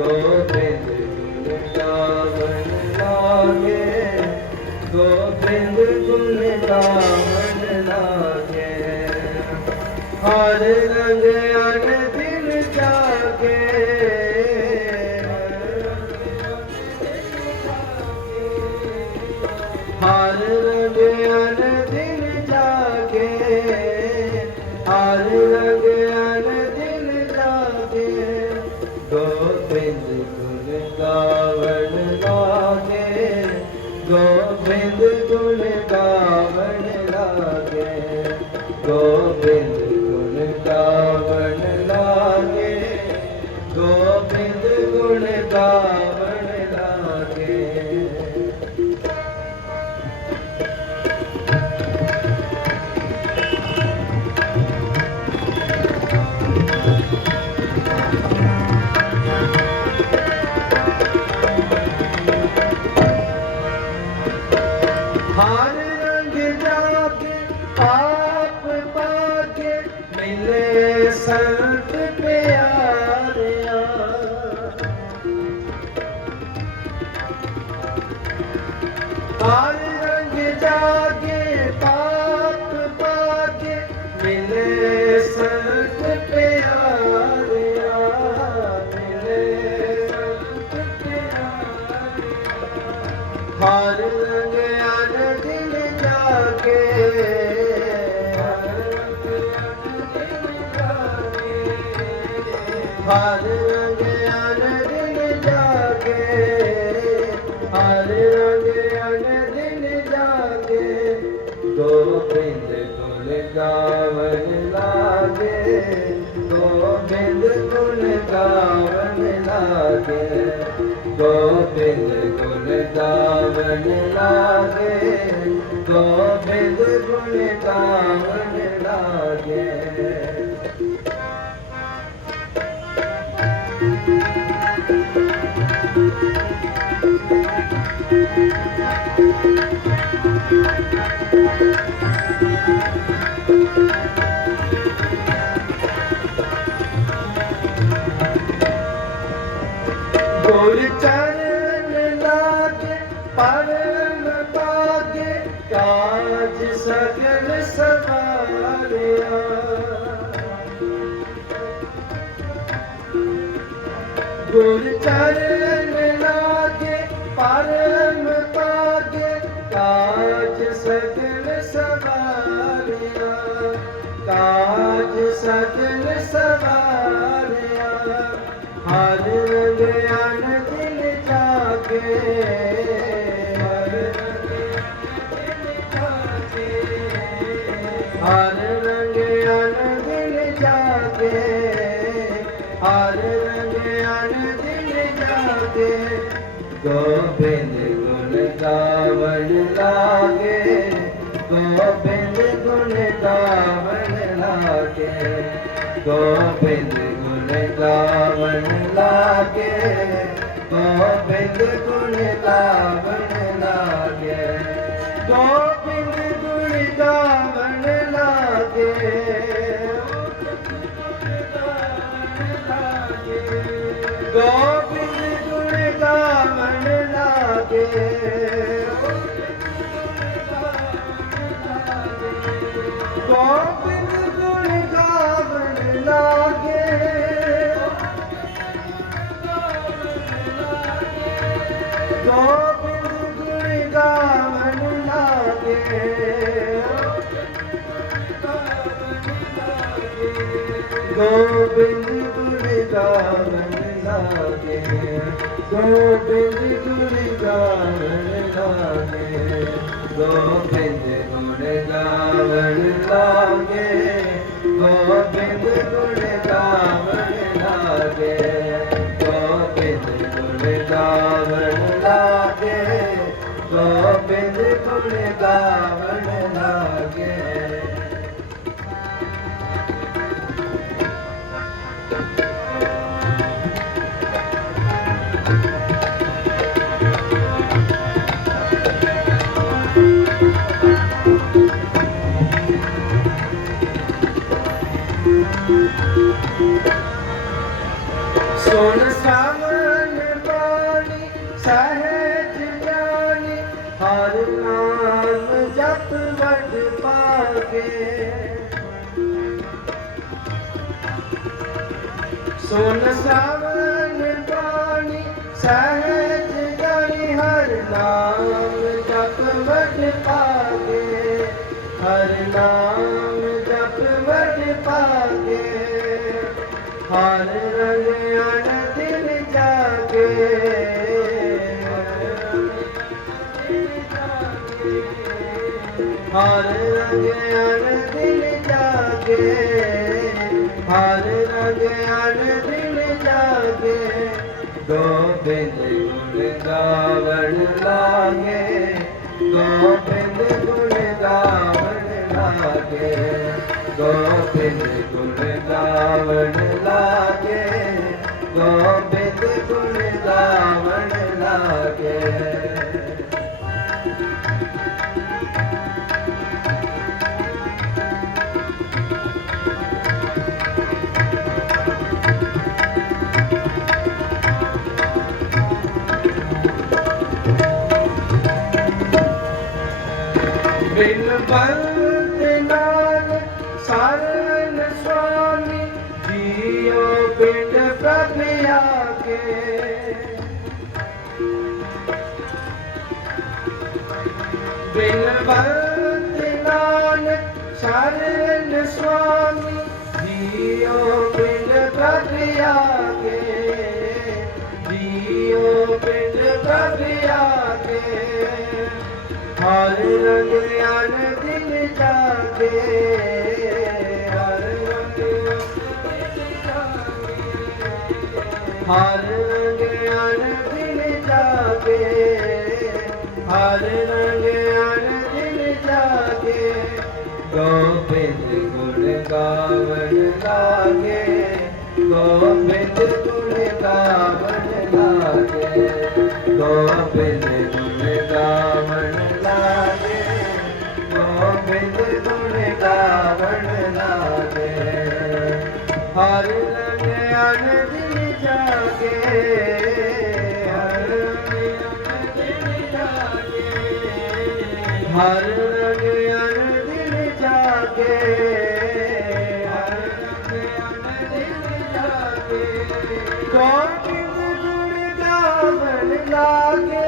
Govind பிரிந்து துணுக்காவடுதா ਜਿੱਥੇ ਜਾਕੇ ਆਪ ਪਾਕੇ ਮਿਲੇ ਸੰਤ ਪਿਆਰਿਆ। ਹਰ ਰੰਗ ਜਾਗੇ ਪਾਪ ਪਾਕੇ ਮਿਲੇ हर रंग दिल जाके हर रंग जाके गोविंद गुण गावन लागे, गोविंद गुण गावन लागे, गोविंद गुण गावन लागे, गोविंद गुण गावन लागे। ਗੁਰ ਚਰਨ ਲਾਗੇ ਪਰਮ ਪਾਗੇ ਕਾਜ ਸਗਲ ਸਵਾਰਿਆ। हर अन दिल जागे। हर रंग दिल जागे। हर रंग अन दिल जागे। गोविंद गुण गावन लागे। गोविंद गुण गावन ਗੋਬਿੰਦ ਗੁਣ ਗਾਵਨ ਲਾਗੇ। ਗੋਬਿੰਦ ਗੁਣ ਗਾਵਨ ਗੋਬਿੰਦ ਗੁਰੀ ਦਾਨ ਲਾਗੇ ਗੋਬਿੰਦ ਗੁਰੀ ਦਾਨ ਲਾਗੇ ਗੋਬਿੰਦ ਗੁਰੀ ਦਾਨ ਲਾਗੇ ਗੋਬਿੰਦ ਗੁਰੀ ਹਰ ਨਾਮ ਜਪ ਵਡ ਪਾਗੇ ਸੁਨ ਸਵਨ ਸਹਿਜ ਗਰੀ ਹਰ ਨਾਮ ਜਪ ਵਡ ਪਾਗੇ ਹਰ ਨਾਮ अन दिल जागे। हर रंग, अन दिल जागे। दो बिंद गुण गावण लागे, दो बिंद गुण गावण लागे। दो बिंद गुण गावण लागे ਬਿਨ ਬੰਦ ਨਾਲ ਸਰਨ ਸੁਆਮੀ ਜੀਉ ਬਿਨ ਪ੍ਰਭ ਆਗੇ। ਬਿਨ ਬੰਦ ਨਾਲ ਸਰਨ ਸੁਆਮੀ ਜੀਉ ਬਿਨ ਪ੍ਰਭ ਆਗੇ। ਜੀਉ ਬਿਨ ਪ੍ਰਭ ਆਗੇ हर रंग अन दिल जागे, हर रंग हर रंग अन दिल जागे, हर रंग अन दिल जागे, गोविंद गुण गावन लागे, गोविंद गुण गावन लागे, गोविंद गुण गावन ਹਰ ਰੰਗ ਅਨ ਦਿਲ ਜਾਗੇ ਹਰ ਰੰਗ ਅਨ ਦਿਲ ਜਾਗੇ ਕੋਟਿ ਗੁਰ ਦਾ ਬਨ ਲਾਗੇ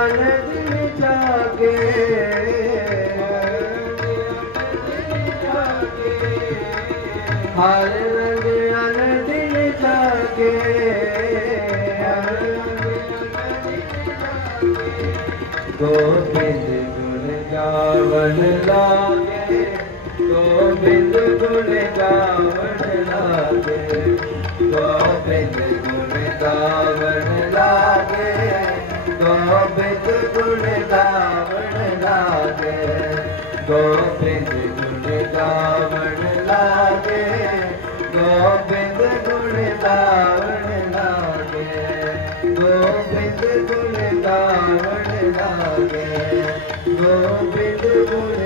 है दिल जागे हर रंग अन गोविंद गुण गावन लागे गोविंद गुण गावन लागे, गोविंद गुण गावन लागे। गोविंद गुण गावण लागे, गोविंद गुण गावण लागे, गोविंद गुण गावण लागे, गोविंद गुण गावण लागे, गोविंद गुण